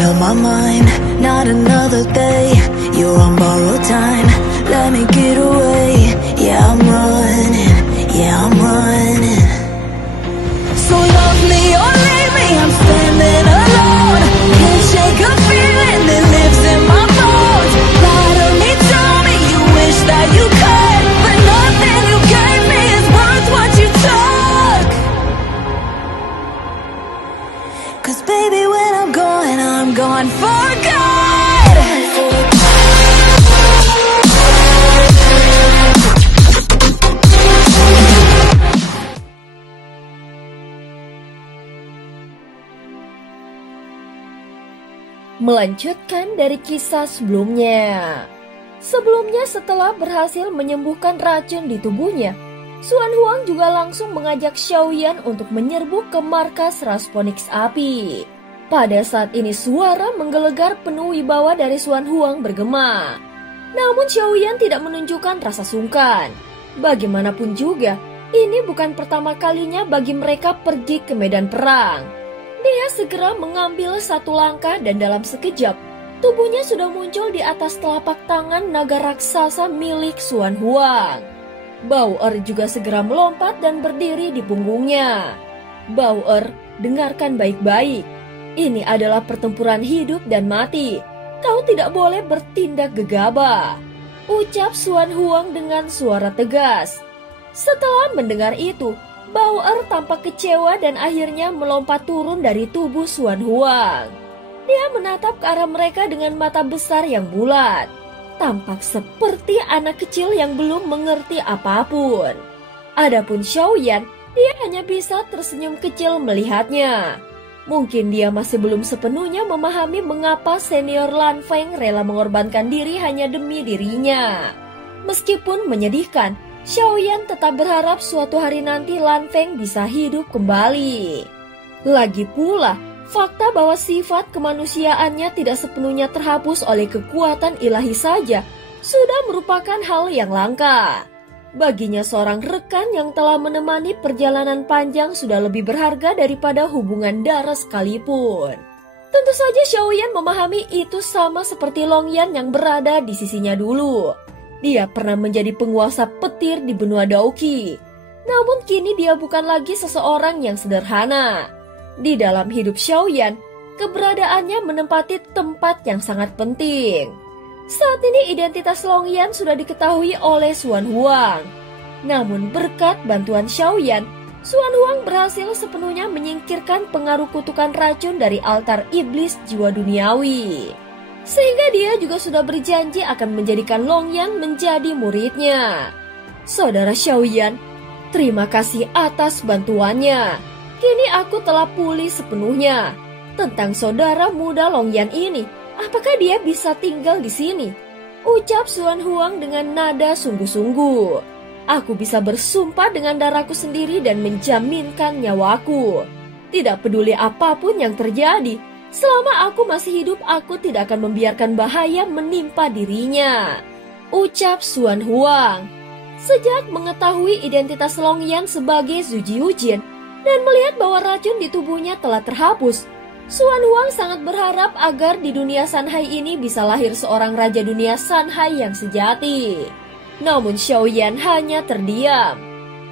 made up my mind, not another day. You're on borrowed time, let me get away. Yeah, I'm running, yeah, I'm running. So love me or leave me, I'm standing alone. Can't shake a feeling that lives in my bones. Lie to me, tell me you wish that you could, but nothing you gave me is worth what you took. Cause baby, when I'm gone for good. Melanjutkan dari kisah sebelumnya. Sebelumnya setelah berhasil menyembuhkan racun di tubuhnya, Xuan Huang juga langsung mengajak Xiaoyan untuk menyerbu ke markas Rasponix api. Pada saat ini suara menggelegar penuh wibawa dari Xuan Huang bergema. Namun Xiaoyan tidak menunjukkan rasa sungkan. Bagaimanapun juga, ini bukan pertama kalinya bagi mereka pergi ke medan perang. Dia segera mengambil satu langkah dan dalam sekejap, tubuhnya sudah muncul di atas telapak tangan naga raksasa milik Xuan Huang. Bauer juga segera melompat dan berdiri di punggungnya. Bauer, dengarkan baik-baik. Ini adalah pertempuran hidup dan mati. Kau tidak boleh bertindak gegabah, ucap Xuan Huang dengan suara tegas. Setelah mendengar itu, Bauer tampak kecewa dan akhirnya melompat turun dari tubuh Xuan Huang. Dia menatap ke arah mereka dengan mata besar yang bulat. Tampak seperti anak kecil yang belum mengerti apapun. Adapun Xiaoyan, dia hanya bisa tersenyum kecil melihatnya. Mungkin dia masih belum sepenuhnya memahami mengapa senior Lan Feng rela mengorbankan diri hanya demi dirinya. Meskipun menyedihkan, Xiaoyan tetap berharap suatu hari nanti Lan Feng bisa hidup kembali. Lagi pula, fakta bahwa sifat kemanusiaannya tidak sepenuhnya terhapus oleh kekuatan ilahi saja sudah merupakan hal yang langka. Baginya seorang rekan yang telah menemani perjalanan panjang sudah lebih berharga daripada hubungan darah sekalipun. Tentu saja Xiaoyan memahami itu sama seperti Long Yan yang berada di sisinya dulu. Dia pernah menjadi penguasa petir di benua Daoqi. Namun kini dia bukan lagi seseorang yang sederhana. Di dalam hidup Xiaoyan, keberadaannya menempati tempat yang sangat penting. Saat ini identitas Long Yan sudah diketahui oleh Xuan Huang. Namun berkat bantuan Xiaoyan, Xuan Huang berhasil sepenuhnya menyingkirkan pengaruh kutukan racun dari altar iblis jiwa duniawi. Sehingga dia juga sudah berjanji akan menjadikan Long Yan menjadi muridnya. Saudara Xiaoyan, terima kasih atas bantuannya. Kini aku telah pulih sepenuhnya. Tentang saudara muda Long Yan ini, apakah dia bisa tinggal di sini? Ucap Xuan Huang dengan nada sungguh-sungguh. Aku bisa bersumpah dengan darahku sendiri dan menjaminkan nyawaku. Tidak peduli apapun yang terjadi, selama aku masih hidup aku tidak akan membiarkan bahaya menimpa dirinya. Ucap Xuan Huang. Sejak mengetahui identitas Long Yan sebagai Zhu Jiujin dan melihat bahwa racun di tubuhnya telah terhapus, Xuan Huang sangat berharap agar di dunia Sanhai ini bisa lahir seorang raja dunia Sanhai yang sejati. Namun Xiaoyan hanya terdiam.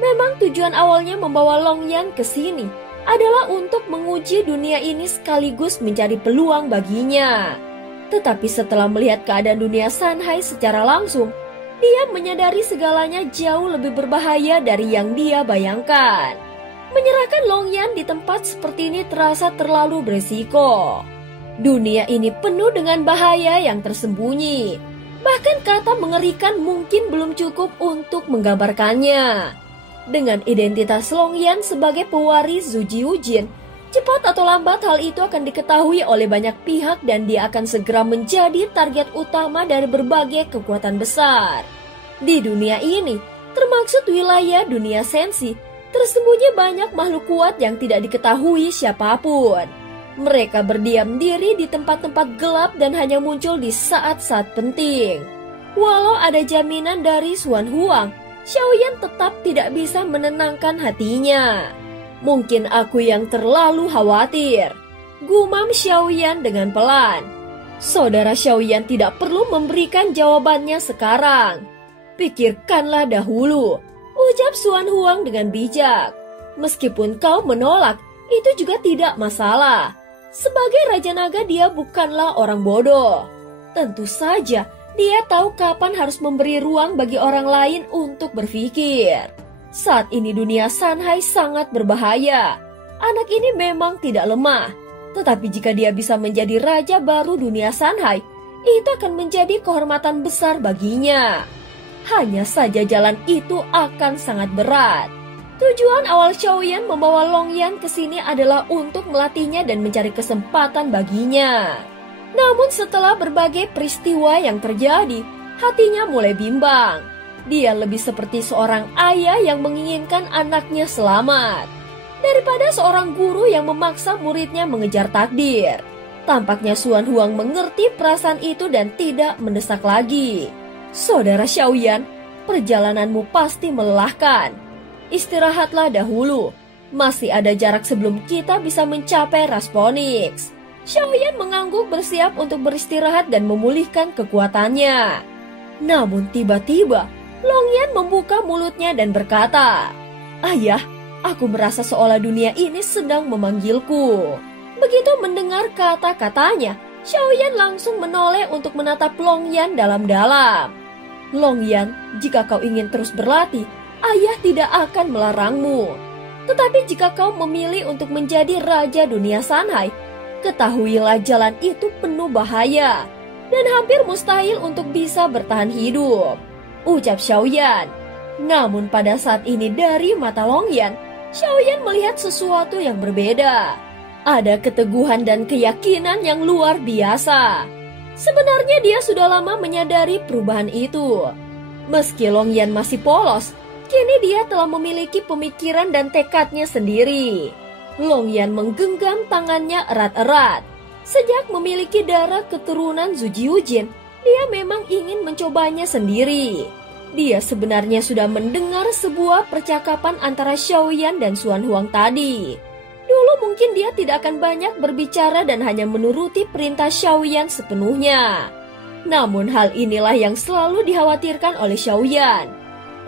Memang tujuan awalnya membawa Long Yan ke sini adalah untuk menguji dunia ini sekaligus mencari peluang baginya. Tetapi setelah melihat keadaan dunia Sanhai secara langsung, dia menyadari segalanya jauh lebih berbahaya dari yang dia bayangkan. Menyerahkan Long Yan di tempat seperti ini terasa terlalu beresiko. Dunia ini penuh dengan bahaya yang tersembunyi. Bahkan kata mengerikan mungkin belum cukup untuk menggambarkannya. Dengan identitas Long Yan sebagai pewaris Zhu Jiujin, cepat atau lambat hal itu akan diketahui oleh banyak pihak dan dia akan segera menjadi target utama dari berbagai kekuatan besar. Di dunia ini, termaksud wilayah dunia sensi, tersembunyi banyak makhluk kuat yang tidak diketahui siapapun. Mereka berdiam diri di tempat-tempat gelap dan hanya muncul di saat-saat penting. Walau ada jaminan dari Xuan Huang, Xiaoyan tetap tidak bisa menenangkan hatinya. Mungkin aku yang terlalu khawatir. gumam Xiaoyan dengan pelan. Saudara Xiaoyan tidak perlu memberikan jawabannya sekarang. Pikirkanlah dahulu, ucap Xuan Huang dengan bijak. Meskipun kau menolak, itu juga tidak masalah. Sebagai Raja Naga dia bukanlah orang bodoh. Tentu saja dia tahu kapan harus memberi ruang bagi orang lain untuk berpikir. Saat ini dunia Sanhai sangat berbahaya. Anak ini memang tidak lemah. Tetapi jika dia bisa menjadi raja baru dunia Sanhai, itu akan menjadi kehormatan besar baginya. Hanya saja jalan itu akan sangat berat. Tujuan awal Xiaoyan membawa Longyan ke sini adalah untuk melatihnya dan mencari kesempatan baginya. Namun setelah berbagai peristiwa yang terjadi, hatinya mulai bimbang. Dia lebih seperti seorang ayah yang menginginkan anaknya selamat, daripada seorang guru yang memaksa muridnya mengejar takdir. Tampaknya Xuan Huang mengerti perasaan itu dan tidak mendesak lagi. Saudara Xiaoyan, perjalananmu pasti melelahkan. Istirahatlah dahulu. Masih ada jarak sebelum kita bisa mencapai Rasponix. Xiaoyan mengangguk bersiap untuk beristirahat dan memulihkan kekuatannya. Namun tiba-tiba, Longyan membuka mulutnya dan berkata, "Ayah, aku merasa seolah dunia ini sedang memanggilku." Begitu mendengar kata-katanya, Xiaoyan langsung menoleh untuk menatap Longyan dalam-dalam. "Longyan, jika kau ingin terus berlatih, ayah tidak akan melarangmu. Tetapi jika kau memilih untuk menjadi raja dunia Sanhai, ketahuilah jalan itu penuh bahaya dan hampir mustahil untuk bisa bertahan hidup," ucap Xiaoyan. Namun pada saat ini dari mata Longyan, Xiaoyan melihat sesuatu yang berbeda. Ada keteguhan dan keyakinan yang luar biasa. Sebenarnya dia sudah lama menyadari perubahan itu. Meski Longyan masih polos, kini dia telah memiliki pemikiran dan tekadnya sendiri. Longyan menggenggam tangannya erat-erat. Sejak memiliki darah keturunan Zujiujin, dia memang ingin mencobanya sendiri. Dia sebenarnya sudah mendengar sebuah percakapan antara Xiaoyan dan Xuan Huang tadi. Dulu mungkin dia tidak akan banyak berbicara dan hanya menuruti perintah Xiaoyan sepenuhnya. Namun hal inilah yang selalu dikhawatirkan oleh Xiaoyan.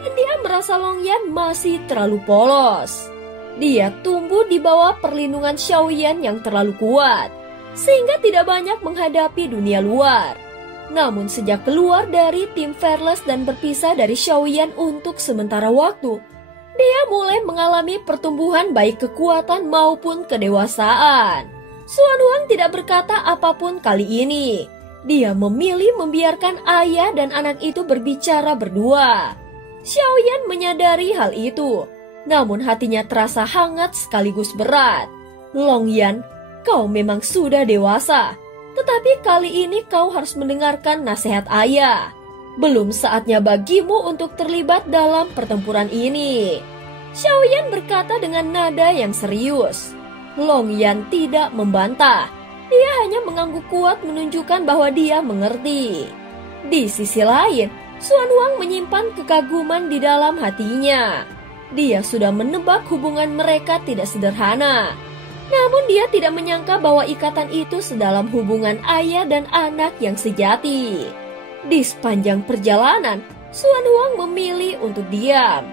Dan dia merasa Longyan masih terlalu polos. Dia tumbuh di bawah perlindungan Xiaoyan yang terlalu kuat, sehingga tidak banyak menghadapi dunia luar. Namun sejak keluar dari tim Fearless dan berpisah dari Xiaoyan untuk sementara waktu, dia mulai mengalami pertumbuhan baik kekuatan maupun kedewasaan. Xuan Huang tidak berkata apapun kali ini. Dia memilih membiarkan ayah dan anak itu berbicara berdua. Xiaoyan menyadari hal itu, namun hatinya terasa hangat sekaligus berat. "Longyan, kau memang sudah dewasa, tetapi kali ini kau harus mendengarkan nasihat ayah. Belum saatnya bagimu untuk terlibat dalam pertempuran ini," Xiaoyan berkata dengan nada yang serius. Longyan tidak membantah. Dia hanya mengangguk kuat menunjukkan bahwa dia mengerti. Di sisi lain, Xuan Huang menyimpan kekaguman di dalam hatinya. Dia sudah menebak hubungan mereka tidak sederhana. Namun dia tidak menyangka bahwa ikatan itu sedalam hubungan ayah dan anak yang sejati. Di sepanjang perjalanan, Xuan Huang memilih untuk diam.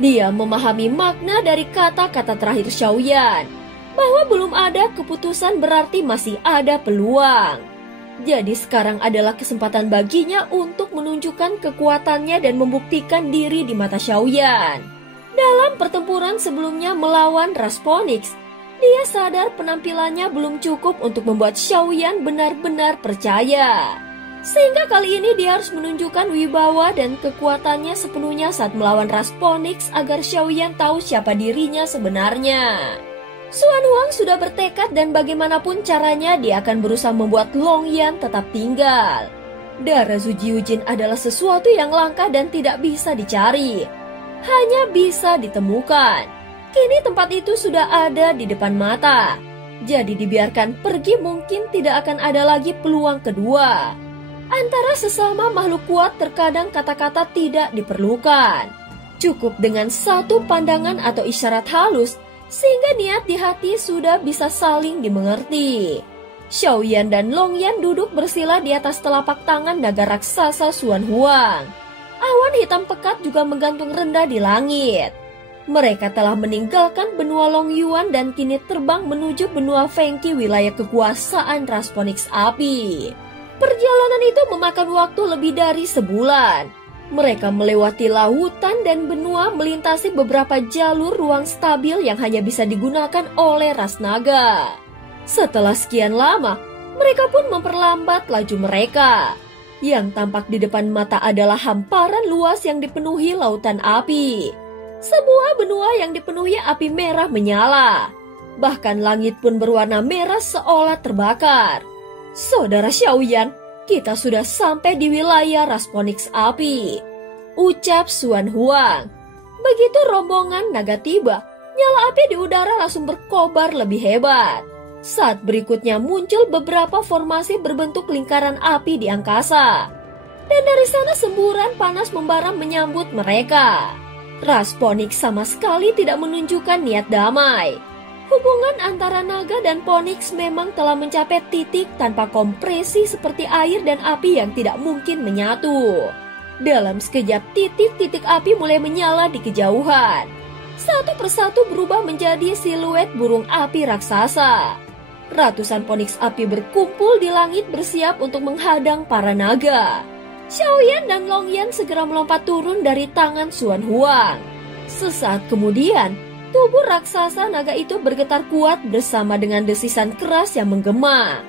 Dia memahami makna dari kata-kata terakhir Xiaoyan, bahwa belum ada keputusan berarti masih ada peluang. Jadi sekarang adalah kesempatan baginya untuk menunjukkan kekuatannya dan membuktikan diri di mata Xiaoyan. Dalam pertempuran sebelumnya melawan Rasponix, dia sadar penampilannya belum cukup untuk membuat Xiaoyan benar-benar percaya. Sehingga kali ini dia harus menunjukkan wibawa dan kekuatannya sepenuhnya saat melawan Rasponix agar Xiaoyan tahu siapa dirinya sebenarnya. Xuan Huang sudah bertekad dan bagaimanapun caranya dia akan berusaha membuat Longyan tetap tinggal. Darah Zujiujin adalah sesuatu yang langka dan tidak bisa dicari, hanya bisa ditemukan. Kini tempat itu sudah ada di depan mata. Jadi dibiarkan pergi mungkin tidak akan ada lagi peluang kedua. Antara sesama makhluk kuat terkadang kata-kata tidak diperlukan. Cukup dengan satu pandangan atau isyarat halus sehingga niat di hati sudah bisa saling dimengerti. Xiaoyan dan Longyan duduk bersila di atas telapak tangan naga raksasa Xuan Huang. Awan hitam pekat juga menggantung rendah di langit. Mereka telah meninggalkan benua Longyuan dan kini terbang menuju benua Fengqi, wilayah kekuasaan Rasponix Api. Perjalanan itu memakan waktu lebih dari sebulan. Mereka melewati lautan dan benua, melintasi beberapa jalur ruang stabil yang hanya bisa digunakan oleh ras naga. Setelah sekian lama, mereka pun memperlambat laju mereka. Yang tampak di depan mata adalah hamparan luas yang dipenuhi lautan api. Sebuah benua yang dipenuhi api merah menyala. Bahkan langit pun berwarna merah seolah terbakar. Saudara Xiaoyan, kita sudah sampai di wilayah Rasponix Api, ucap Xuan Huang. Begitu rombongan naga tiba, nyala api di udara langsung berkobar lebih hebat. Saat berikutnya muncul beberapa formasi berbentuk lingkaran api di angkasa. Dan dari sana semburan panas membara menyambut mereka. Rasponix sama sekali tidak menunjukkan niat damai. Hubungan antara naga dan Ponix memang telah mencapai titik tanpa kompresi seperti air dan api yang tidak mungkin menyatu. Dalam sekejap titik-titik api mulai menyala di kejauhan. Satu persatu berubah menjadi siluet burung api raksasa. Ratusan Ponix api berkumpul di langit bersiap untuk menghadang para naga. Xiaoyan dan Longyan segera melompat turun dari tangan Xuan Huang. Sesaat kemudian, tubuh raksasa naga itu bergetar kuat bersama dengan desisan keras yang menggema.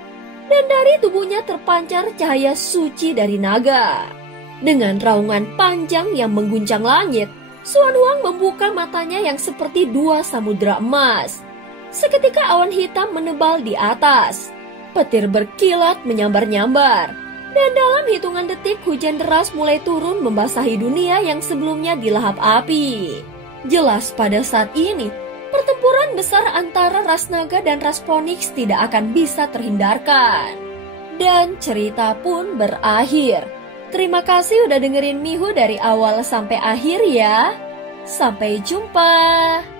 Dan dari tubuhnya terpancar cahaya suci dari naga. Dengan raungan panjang yang mengguncang langit, Xuan Huang membuka matanya yang seperti dua samudera emas. Seketika awan hitam menebal di atas. Petir berkilat menyambar-nyambar. Dan dalam hitungan detik hujan deras mulai turun membasahi dunia yang sebelumnya dilahap api. Jelas pada saat ini, pertempuran besar antara ras naga dan ras Ponix tidak akan bisa terhindarkan. Dan cerita pun berakhir. Terima kasih udah dengerin Mihu dari awal sampai akhir ya. Sampai jumpa.